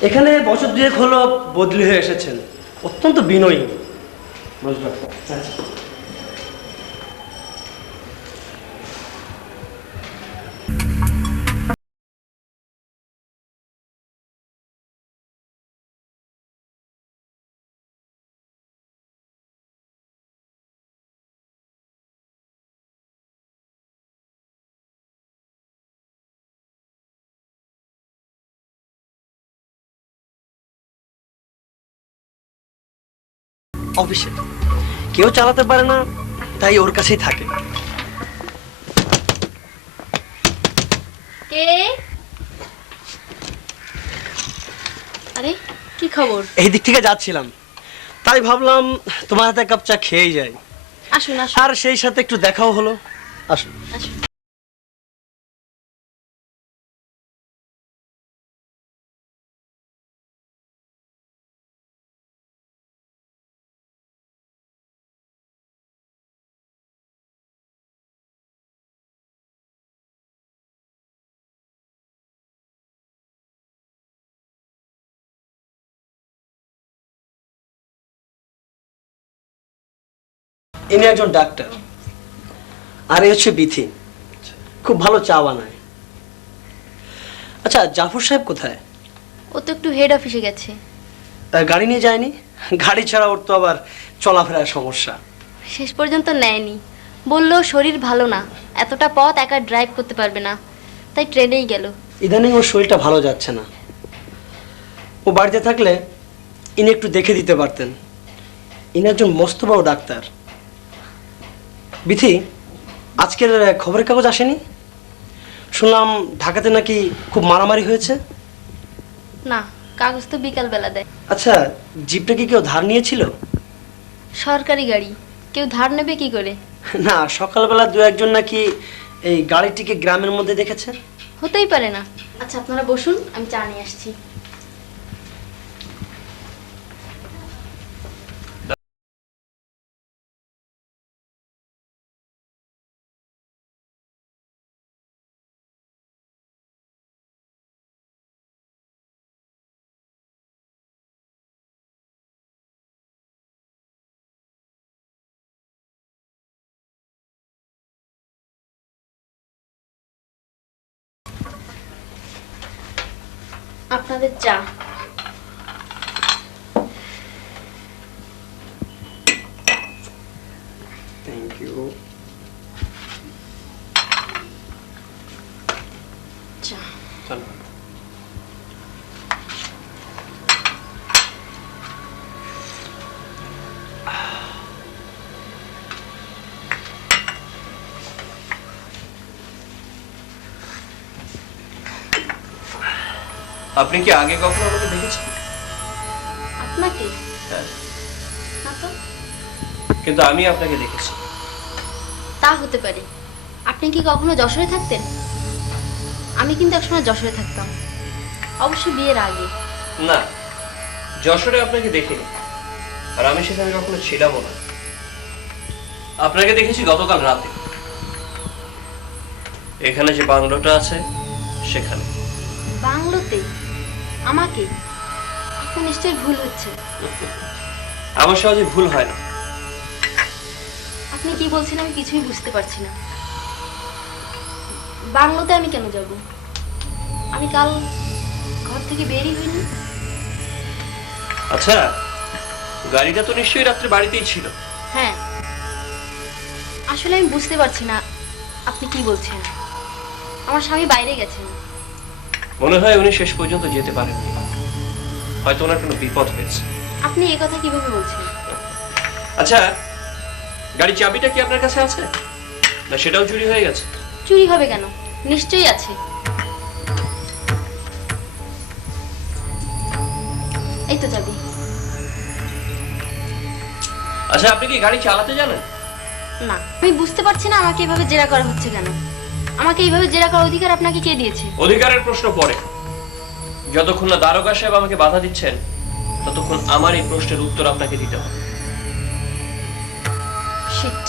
এখানে বছর 2 হলো বদলি হয়ে এসেছেন, অত্যন্ত বিনয়ী। বুঝলাম। আচ্ছা। অফিসে কেউ চালাতে পারে না, তাই ওর কাছেই থাকে। কে? আরে কি খবর? এই দিক থেকে যাচ্ছিলাম, তাই ভাবলাম তোমার হাতে এক কাপ চা খেয়েই যাই। আসুন আসুন আর সেই সাথে একটু দেখাও হলো। আসুন। আসুন। ইনি একজন ডাক্তার, আর এ হচ্ছে বিথি। খুব ভালো চা বানায়। আচ্ছা, জাফর সাহেব কোথায়? ও তো একটু হেড অফিসে গেছে। গাড়ি নিয়ে যায়নি? গাড়ি ছাড়া ওর তো আবার চলাফেরার সমস্যা। শেষ পর্যন্ত নেয়নি, বললো শরীর ভালো না, এতটা পথ একা ড্রাইভ করতে পারবে না, তাই ট্রেনেই গেল। ইদানিং ওর শরীরটা ভালো যাচ্ছে না। ও বাড়িতে থাকলে ইনি একটু দেখে দিতে পারতেন। ইনি একজন মস্ত বড় ডাক্তার। বিথি, আজকের খবরের কাগজ আসেনি? শুনলাম ঢাকাতে নাকি খুব মারামারি হয়েছে। না, কাগজ তো বিকালবেলা দেয়। আচ্ছা, জিপটা কি কেউ ধার নিয়েছিল? সরকারি গাড়ি, কেউ ধার নেবে কি করে? না, সকালবেলা দু একজন নাকি এই গাড়িটিকে গ্রামের মধ্যে দেখেছে। হতেই পারে না। আচ্ছা, আপনারা বসুন, আমি চা নিয়ে আসছি। আপনাদের চা। Thank you. চা। চলো। আপনি কি আগে কখনো আমাকে দেখেছেন? আপনাকে? হ্যাঁ, না তো। কিন্তু আমি আপনাকে দেখেছি। তা হতে পারে। আপনি কি কখনো যশোরে থাকতেন? আমি কিন্তু একসময় যশোরে থাকতাম, অবশ্য বিয়ের আগে। না, যশোরে আপনাকে দেখিনি, আর আমি সেখানে কখনো ছিলামও না। আপনাকে দেখেছি গতকাল রাতে, এখানে যে বাংলোটা আছে সেখানে। বাংলোতে? আমাকে? আপনার নিশ্চয়ই ভুল হচ্ছে। আমার সহজে ভুল হয় না। আপনি কি বলছেন আমি কিছুই বুঝতে পারছি না। বাংলোতে আমি কেন যাব? আমি কাল ঘর থেকে বেরই হইনি। আচ্ছা, গাড়িটা তো নিশ্চয়ই রাত্রে বাড়িতেই ছিল। হ্যাঁ, আসলে আমি বুঝতে পারছি না আপনি কি বলছেন। আমার স্বামী বাইরে গেছেন। মনে হয় উনি শেষ পর্যন্ত যেতে পারেননি, হয়তো ওনার কোনো বিপদ হয়েছে। আপনি এই কথা কিভাবে বলছেন? আচ্ছা, গাড়ির চাবিটা কি আপনার কাছে আছে, না সেটাও চুরি হয়ে গেছে? চুরি হবে কেন, নিশ্চয়ই আছে। এই তো চাবি। আচ্ছা, আপনি কি গাড়ি চালাতে জানেন? না, আমি বুঝতে পারছি না আমাকে এইভাবে জেরা করা হচ্ছে কেন। আমাকে এইভাবে জেরা করার অধিকার আপনাকে কে দিয়েছে? অধিকারের প্রশ্ন পরে, যতক্ষণ না দারোগা সাহেব আমাকে বাধা দিচ্ছেন ততক্ষণ আমার এই প্রশ্নের উত্তর আপনাকে দিতে হবে। শিট।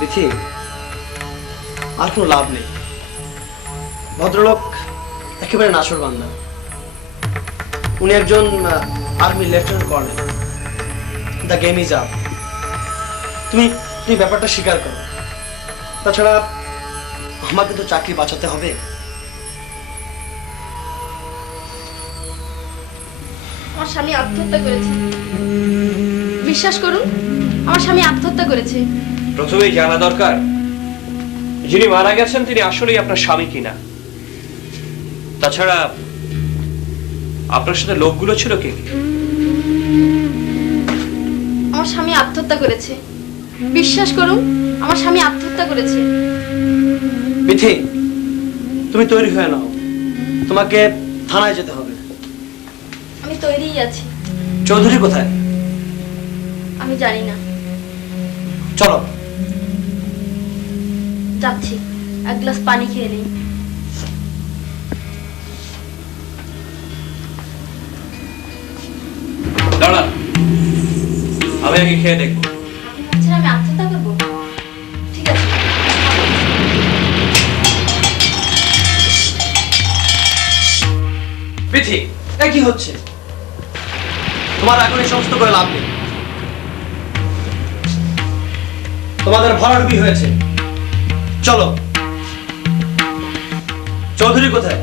বিথি, আর কোনো লাভ নেই। ভদ্রলোক একেবারে নাছোড়বান্দা। উনি একজন army lieutenant colonel. The game is up. তুমি তুমি ব্যাপারটা স্বীকার করো। তাছাড়া আমাকে তো চাকরি বাঁচাতে হবে। আমার স্বামী আত্মহত্যা করেছে। বিশ্বাস করুন, আমার স্বামী আত্মহত্যা করেছে। প্রথমেই জানা দরকার যিনি মারা গেছেন তিনি আসলেই আপনার স্বামী কিনা। তাছাড়া আপনার সাথে লোকগুলো ছিল কে? আমার স্বামী আত্মহত্যা করেছে। বিশ্বাস করুন, আমার স্বামী আত্মহত্যা করেছে। বিথি, তুমি তৈরি হয়ে নাও, তোমাকে থানায় যেতে হবে। আমি তৈরিই আছি। চৌধুরী কোথায়? আমি জানি না। চলো। যাচ্ছি, এক গ্লাস পানি খেয়ে নিই। দাঁড়ান, আমি আগে খেয়ে দেখবো। আপনি ভাবছেন আমি আত্মহত্যা করবো? ঠিক আছে। বিথি, এ কি হচ্ছে? তোমার এখন এই সমস্ত করে লাভ নেই। তোমাদের ভরাডুবি হয়েছে, চলো। চৌধুরী কোথায়?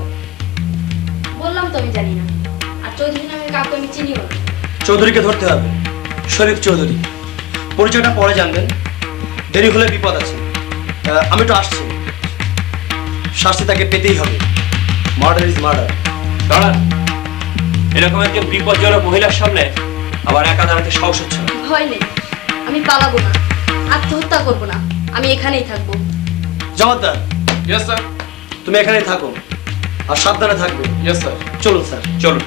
বললাম তো আমি জানি না, আর চৌধুরী নামের কাউকে আমি চিনিও না। চৌধুরীকে ধরতে হবে, শরীফ চৌধুরী। পরিচয়টা পরে জানবেন, দেরি হলে বিপদ আছে। আমি তো আসছি, শাস্তি তাকে পেতেই হবে। Murder is murder. দাঁড়ান, এরকম একজন বিপজ্জনক মহিলার সামনে আবার একা দাঁড়াতে সাহস হচ্ছে না। ভয় নেই, আমি পালাবো না, আত্মহত্যা করবো না, আমি এখানেই থাকবো। Jamaddar, yes sir. তুমি এখানেই থাকো আর সাবধানে থাকবে। Yes sir. চলুন স্যার, চলুন।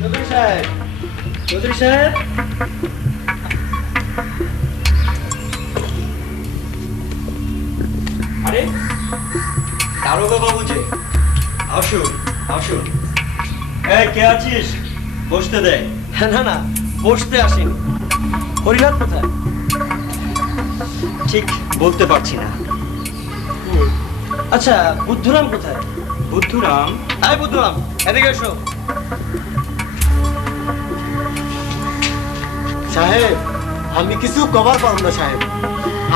চৌধুরী সাহেব, চৌধুরী সাহেব। আরে দারোগা বাবু যে, আসুন আসুন। এই কে আছিস? বসতে দে। না না, বসতে আসেনি। হরিনাথ কোথায়? ঠিক বলতে পারছি না। আচ্ছা, বুদ্ধুরাম কোথায়? বুদ্ধুরাম? আয় বুদ্ধুরাম, এদিকে এসো। সাহেব, আমি কিছু কভার পারব না সাহেব।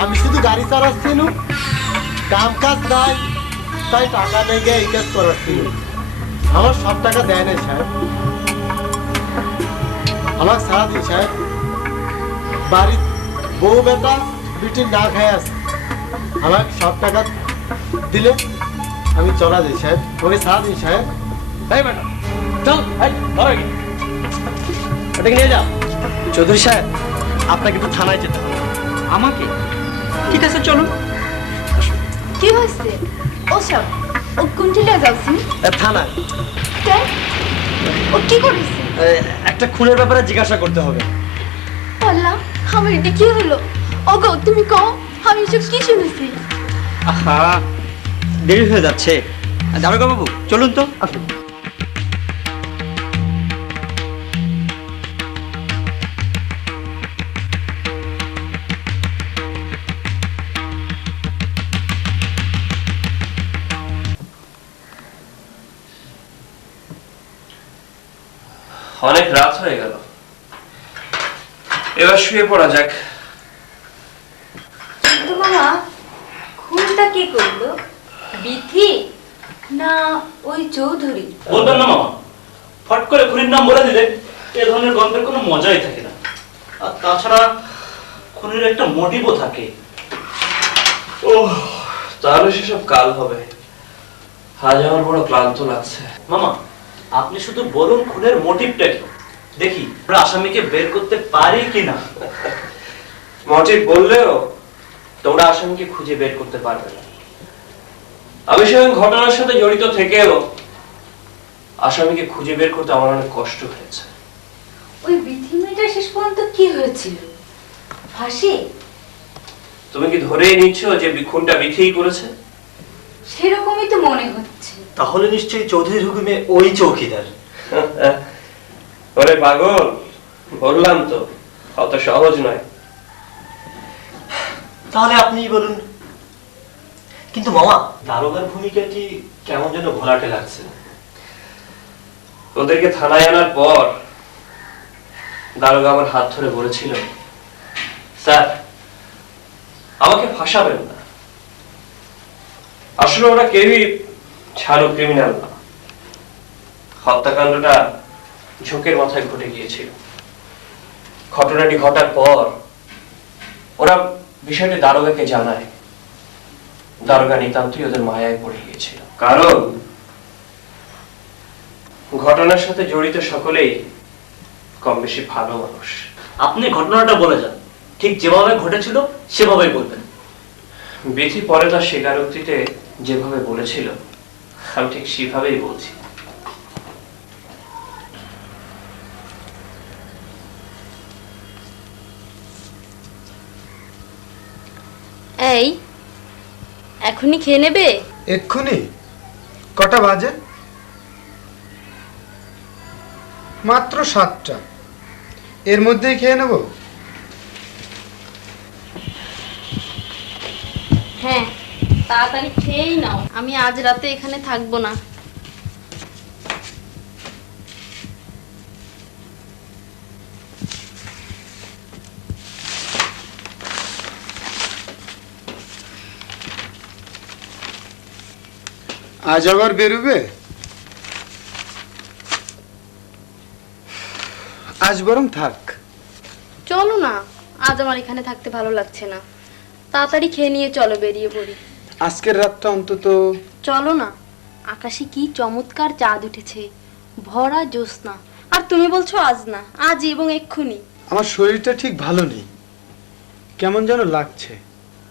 আমি শুধু গাড়ি চালাচ্ছি, কাম কাজ নাই, তাই টাকা নিয়ে গিয়ে এই কাজ করাচ্ছি। আমার সব টাকা দেয় নাই সাহেব, আমার সারা দিন সাহেব। বাড়ির বউ বেটা বিটি না খায় আছে, আমার সব টাকা দিলে আমি চলা যাই সাহেব। ওকে সারা দিন সাহেব। এই বেটা চল, এই ধরো একে। ওটাকে নিয়ে যাও। চৌধুরী সাহেব, আপনাকে একটু থানায় যেতে হবে। আমাকে? ঠিক আছে চলুন। কি হয়েছে ওসব? ও কোনটিলে যাচ্ছি? থানায় ও কি করেছে? একটা খুনের ব্যাপারে জিজ্ঞাসা করতে হবে। আল্লাহ, আমার এটা কি হলো? ওগো তুমি কও, আমি এসব কি শুনেছি? আহা, দেরি হয়ে যাচ্ছে। দারোগা বাবু চলুন তো। আসুন। অনেক রাত হয়ে গেল, এবার শুয়ে পড়া যাক। তো মামা, খুনটা কে করলো? বিথি না ওই চৌধুরী? বলবেন না মামা, ফট করে খুনির নাম বলে দিলে এ ধরনের গল্পের কোনো মজাই থাকে না। আর তাছাড়া খুনির একটা মোটিভও থাকে। ও, তাহলে সেসব কাল হবে। আজ আমার বড় ক্লান্ত লাগছে। মামা, আপনি শুধু বলুন খুনের মোটিভটা কি, দেখি আমরা আসামিকে বের করতে পারি কিনা। মোটিভ বললেও তোমরা আসামিকে খুঁজে বের করতে পারবে না। আমি স্বয়ং ঘটনার সাথে জড়িত থেকেও আসামিকে খুঁজে বের করতে আমার অনেক কষ্ট হয়েছে। ওই বিথি মেয়েটার শেষ পর্যন্ত কি হয়েছিল? ফাঁসি? তুমি কি ধরেই নিচ্ছ যে খুনটা বিথিই করেছে? সেরকমই তো মনে হচ্ছে। তাহলে নিশ্চয়ই চৌধুরীর হুকুমে ওই চৌকিদার। ওরে পাগল, বললাম তো অত সহজ নয়। তাহলে আপনিই বলুন। কিন্তু মামা, দারোগার ভূমিকাটি কেমন যেন ঘোলাটে লাগছে। ওদেরকে থানায় আনার পর দারোগা আমার হাত ধরে বলেছিল, স্যার আমাকে ফাঁসাবেন না। আসলে ওরা কেউই ছাড়ো ক্রিমিনাল না। হত্যাকাণ্ডটা ঝোঁকের মাথায় ঘটে গিয়েছিল। ঘটনাটি ঘটার পর ওরা বিষয়টি দারোগাকে জানায়। দারোগা নিতান্তই ওদের মায়ায় পড়ে গিয়েছিল, কারণ ঘটনার সাথে জড়িত সকলেই কম বেশি ভালো মানুষ। আপনি ঘটনাটা বলে যান, ঠিক যেভাবে ঘটেছিল সেভাবেই বলবেন। বিথি পরে তার স্বীকারোক্তিতে যেভাবে বলেছিল আমি ঠিক সেভাবেই বলছি। এই এখনই খেয়ে নেবে? এক্ষুনি? কটা বাজে? মাত্র 7টা। এর মধ্যেই খেয়ে নেব? হ্যাঁ, তাড়াতাড়ি খেয়েই নাও, আমি আজ রাতে এখানে থাকবো না। আজ আবার বেরোবে? আজ বরং থাক। চলো না, আজ আমার এখানে থাকতে ভালো লাগছে না। তাড়াতাড়ি খেয়ে নিয়ে চলো, বেরিয়ে পড়ি। আজকের রাতটা অন্তত। চলো না, আকাশে কি চমৎকার চাঁদ উঠেছে, ভরা জ্যোৎস্না। আর তুমি বলছো আজ না, আজ এবং এক্ষুনি। আমার শরীরটা ঠিক ভালো নেই, কেমন যেন লাগছে।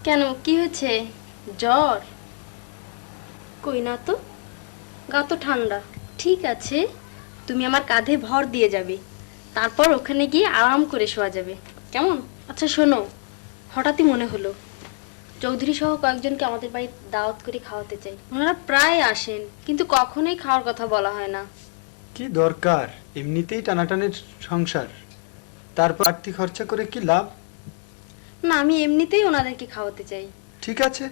কেন, কি হয়েছে? জ্বর? কই না তো, গা তো ঠান্ডা। ঠিক আছে, তুমি আমার কাঁধে ভর দিয়ে যাবে, তারপর ওখানে গিয়ে আরাম করে শোয়া যাবে, কেমন? আচ্ছা শোনো, হঠাৎই মনে হলো চৌধুরী সহ কয়েকজনকে আমাদের বাড়ি দাওয়াত করে খাওয়াতে চাই। ওনারা প্রায় আসেন, কিন্তু কখনোই খাওয়ার কথা বলা হয় না। কি দরকার, এমনিতেই টানাটানের সংসার, তারপর আর্থিক খরচা করে কি লাভ? না, আমি এমনিতেই ওনাদেরকে খাওয়াতে চাই। ঠিক আছে,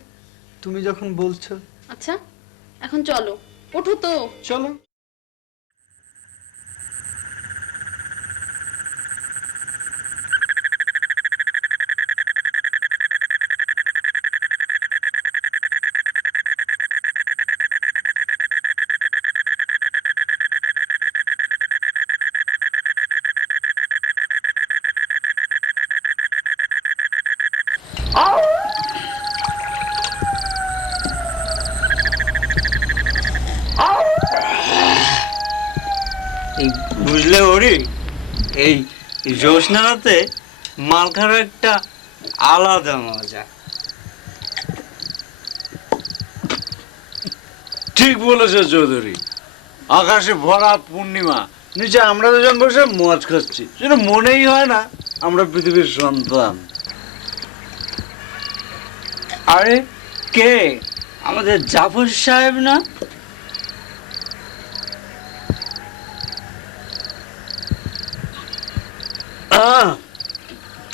তুমি যখন বলছো। আচ্ছা, এখন চলো, ওঠো তো। চলো। বুঝলে ওরি, এই জ্যোৎস্না রাতে মাল খাওয়ার একটা আলাদা মজা। ঠিক বলেছে চৌধুরী, আকাশে ভরা পূর্ণিমা, নিচে আমরা দুজন বসে মজ খাচ্ছি, যেন মনেই হয় না আমরা পৃথিবীর সন্তান। আরে কে, আমাদের জাফর সাহেব না?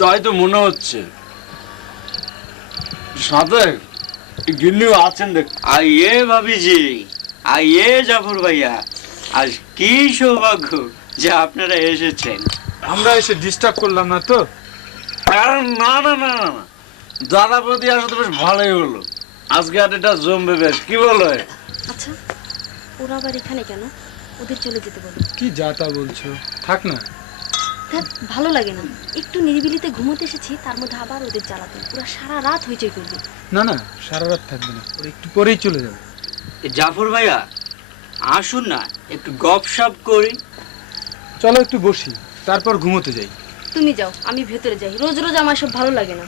তাই তো মনে হচ্ছে। সাথে গিন্নিও আছেন দেখ। আইয়ে ভাবিজি, আইয়ে জাফর ভাইয়া, আজ কি সৌভাগ্য যে আপনারা এসেছেন। আমরা এসে ডিস্টার্ব করলাম না তো? না না না না, দাদা প্রতি আসলে বেশ ভালোই হলো। আজকে আর এটা জমবে বেশ, কি বলো? আচ্ছা, ওরা আবার এখানে কেন? ওদের চলে যেতে বলো। কি যা তা বলছো, থাক না। ধ্যাৎ, ভালো লাগে না। একটু নিরিবিলিতে ঘুমোতে এসেছি, তার মধ্যে আবার ওদের জ্বালাতে, পুরো সারা রাত হইচই করবে। না না, সারা রাত থাকবে না, ওরা একটু পরেই চলে যাবে। জাফর ভাইয়া আসুন না, একটু গপসপ করি। চলো একটু বসি, তারপর ঘুমোতে যাই। তুমি যাও, আমি ভেতরে যাই। রোজ রোজ আমার সব ভালো লাগে না।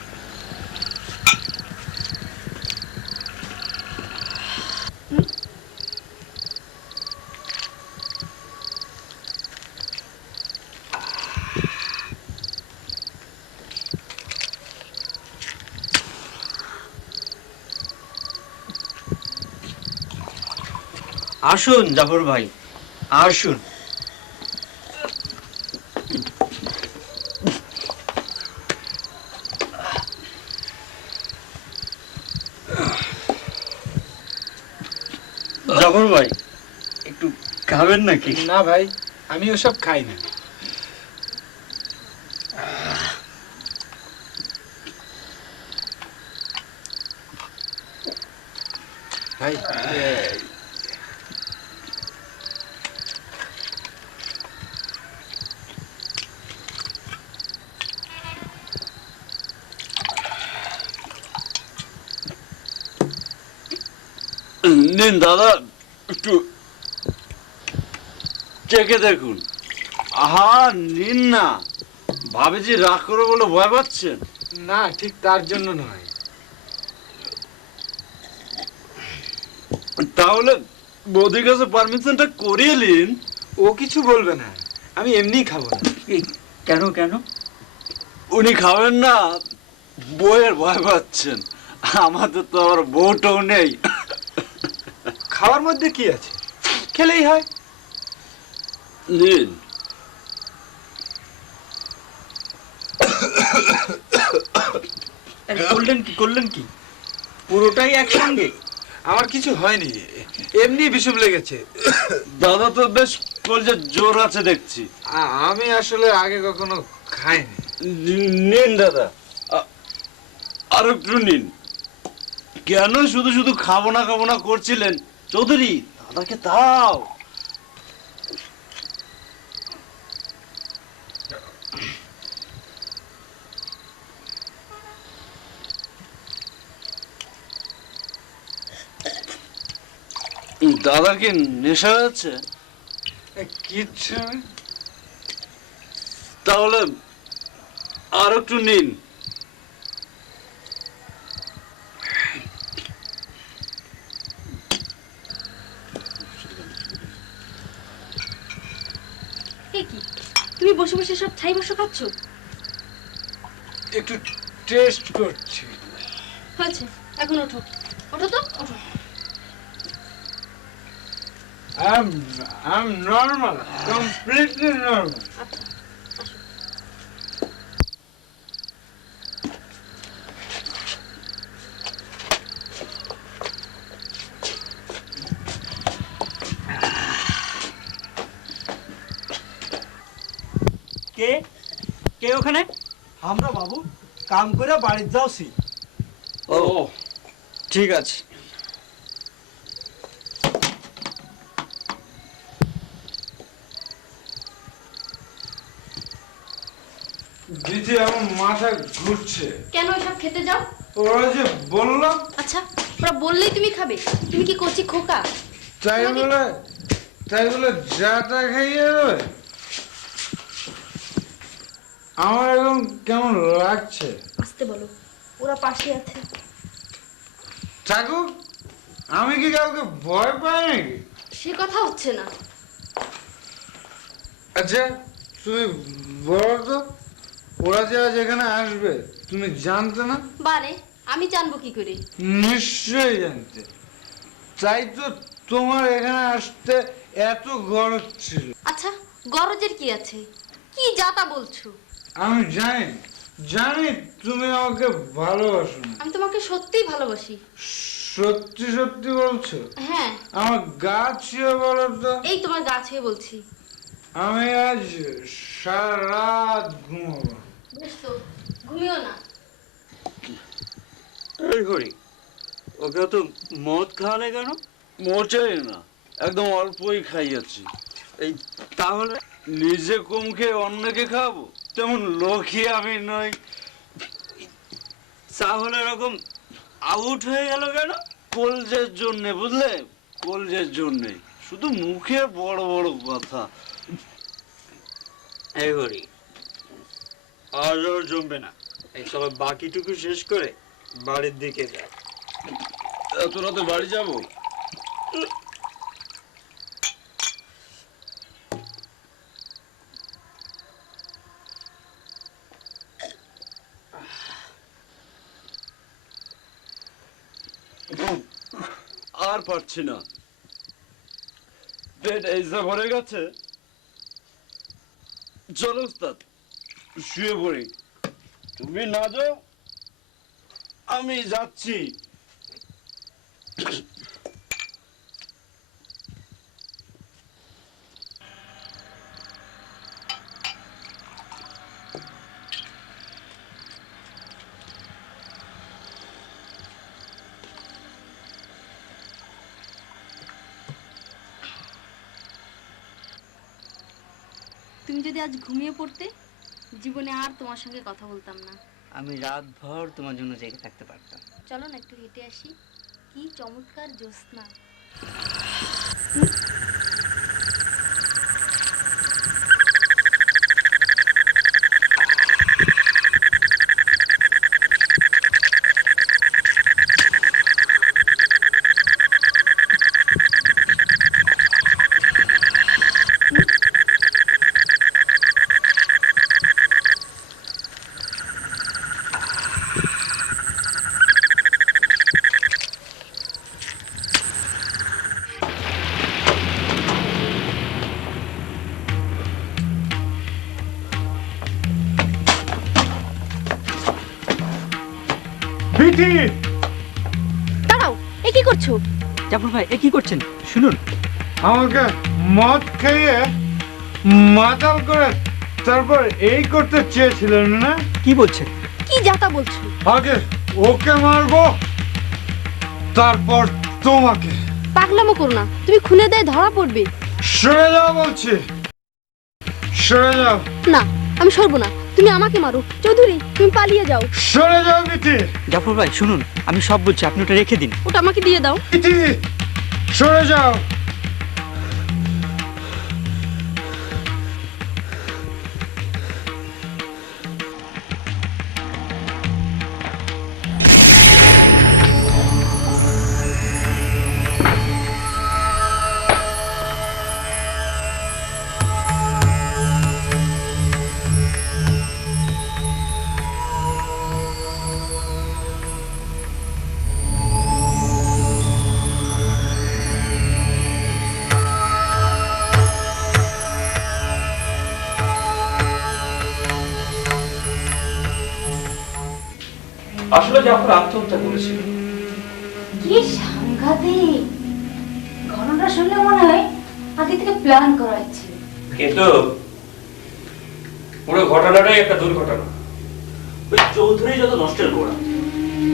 আসুন জাফর ভাই, আসুন। জাফর ভাই, একটু খাবেন নাকি? না ভাই, আমি ওসব খাই না। ভাই নিন দাদা, একটু চেখে দেখুন। আহা, নিন না। ভাবিজি রাগ করে বলে ভয় পাচ্ছেন? না, ঠিক তার জন্য নয়। তাহলে বৌদির কাছে পারমিশনটা করিয়ে নিন। ও কিছু বলবে না, আমি এমনিই খাবো না। কেন কেন? উনি খাবেন না, বউয়ের ভয় পাচ্ছেন। আমাদের তো আবার বউটাও নেই। খাওয়ার মধ্যে কি আছে, খেলেই হয়। নিন। করলেন কি, করলেন কি? পুরোটাই একসঙ্গে? আমার কিছু হয়নি, এমনি বিষম লেগেছে। দাদা তো বেশ কলজের জোর আছে দেখছি। আমি আসলে আগে কখনো খাইনি। নিন দাদা, আর একটু নিন। কেন শুধু শুধু খাবো না করছিলেন? চৌধুরী, দাদাকে দাও। দাদার কি নেশা হচ্ছে? কিচ্ছু তাহলে আর একটু নিন। কি তুমি বসে বসে সব ছাই বসে খাচ্ছ? একটু টেস্ট করছি। হয়েছে, এখন ওঠো, ওঠো তো, ওঠো। I'm normal, completely normal. আচ্ছা, আসো। কে কে ওখানে? আমরা বাবু কাম করে বাড়ি যাওছি। ও ঠিক আছে। দিদি, আমার মাথা ঘুরছে। কেন এসব খেতে যাও? ওরা যে বললো। আচ্ছা, ওরা বললেই তুমি খাবে? তুমি কি কচি খোকা? তাই বলে যাটা খাইয়ে দেবে? আমার এখন কেমন লাগছে। আসতে বলো, ওরা পাশে আছে। ঠাকুর, আমি কি কাউকে ভয় পাই নাকি? সে কথা হচ্ছে না। আচ্ছা, তুমি বলো তো, ওরা যে আজ এখানে আসবে তুমি জানতে না? বারে, আমি জানবো কি করে? নিশ্চয়ই জানতে। তাই তো তোমার এখানে আসতে এত গরজ ছিল। আচ্ছা, গরজের কি আছে? কি যাতা বলছো? আমি জানি তুমি আমাকে ভালোবাসো না। আমি তোমাকে সত্যিই ভালোবাসি। সত্যি সত্যি বলছো? হ্যাঁ। আমার গা ছুঁয়ে বলো তো। এই তোমার গা ছুঁয়ে বলছি। আমি আজ সারা রাত ঘুমাবো। বেশ তো, ঘুমিও না। এই করি, ওকে তো মদ খাওয়ালে কেন? মোটেই না, একদম অল্পই খাইয়াছি। এই তাহলে নিজে কম খেয়ে অন্যকে খাবো, তেমন লোকই আমি নই। তাহলে এরকম আউট হয়ে গেল কেন? কলজের জন্যে, বুঝলে, কলজের জন্যে। শুধু মুখে বড় বড় কথা। এই করি, আর জমবে না। এই সবাই বাকিটুকু শেষ করে বাড়ির দিকে যায়। এত রাতে বাড়ি যাবো? আর পারছি না, পেট এইসা ভরে গেছে। চলো উস্তাদ, শুয়ে পড়ি। তুমি না যাও, আমি যাচ্ছি। তুমি যদি আজ ঘুমিয়ে পড়তে, জীবনে আর তোমার সঙ্গে কথা বলতাম না। আমি রাত ভর তোমার জন্য জেগে থাকতে পারতাম। চলো না একটু হেঁটে আসি। কি চমৎকার জ্যোৎস্না। বিটি, কি করছো? জাফর ভাই এ কি করছেন শুনুন। আমাকে মদ খাইয়ে মাতাল করে তারপর এই করতে চেয়েছিলেন না? কি বলছেন? কি যাতা বলছো? আগে ওকে মারবো, তারপর তোমাকে। পাগলামো করো না, তুমি খুনে দেয় ধরা পড়বে। সরে যাও বলছি, সরে যাও। না, আমি সরবো না, তুমি আমাকে মারো। চৌধুরী, তুমি পালিয়ে যাও। সরে যাও বিটি। জাফর ভাই শুনুন, আমি সব বলছি, আপনি ওটা রেখে দিন। ওটা আমাকে দিয়ে দাও। বিটি সরে যাও। আসলে যখন আত্মহত্যা করেছিল। কি সাংঘাতিক! ঘটনাটা শুনলে মনে হয় আগে থেকে প্ল্যান করা হয়েছিল। কিন্তু পুরো ঘটনাটাই একটা দুর্ঘটনা। ওই চৌধুরী যত নষ্টের গোড়া,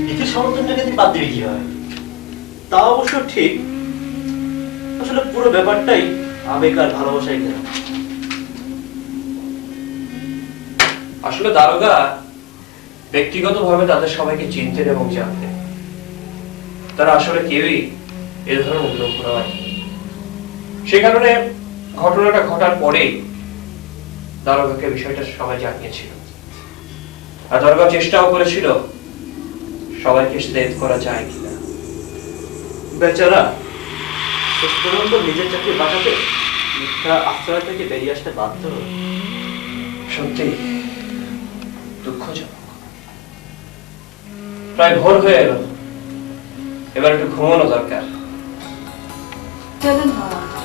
নীতির সমর্থনটাকে তিনি বাদ দিবি কি হয়? তা অবশ্য ঠিক। আসলে পুরো ব্যাপারটাই আবেগ আর ভালোবাসায় ঘেরা। আসলে দারোগা ব্যক্তিগতভাবে তাদের সবাইকে চিনতেন এবং জানতেন। তারা আসলে কেউই এ ধরনের উল্লেখ নয়। সে কারণে ঘটনাটা ঘটার পরেই দারোগাকে বিষয়টা সবাই জানিয়েছিল। আর দারোগা চেষ্টাও করেছিল সবাইকে সেভ করা যায় কিনা। বেচারা শেষ পর্যন্ত নিজের চাকরি বাঁচাতে মিথ্যা আশ্রয় থেকে বেরিয়ে আসতে বাধ্য হল। সত্যি দুঃখজনক। প্রায় ভোর হয়ে এলো, এবার একটু ঘুমানো দরকার। চলুন মামা।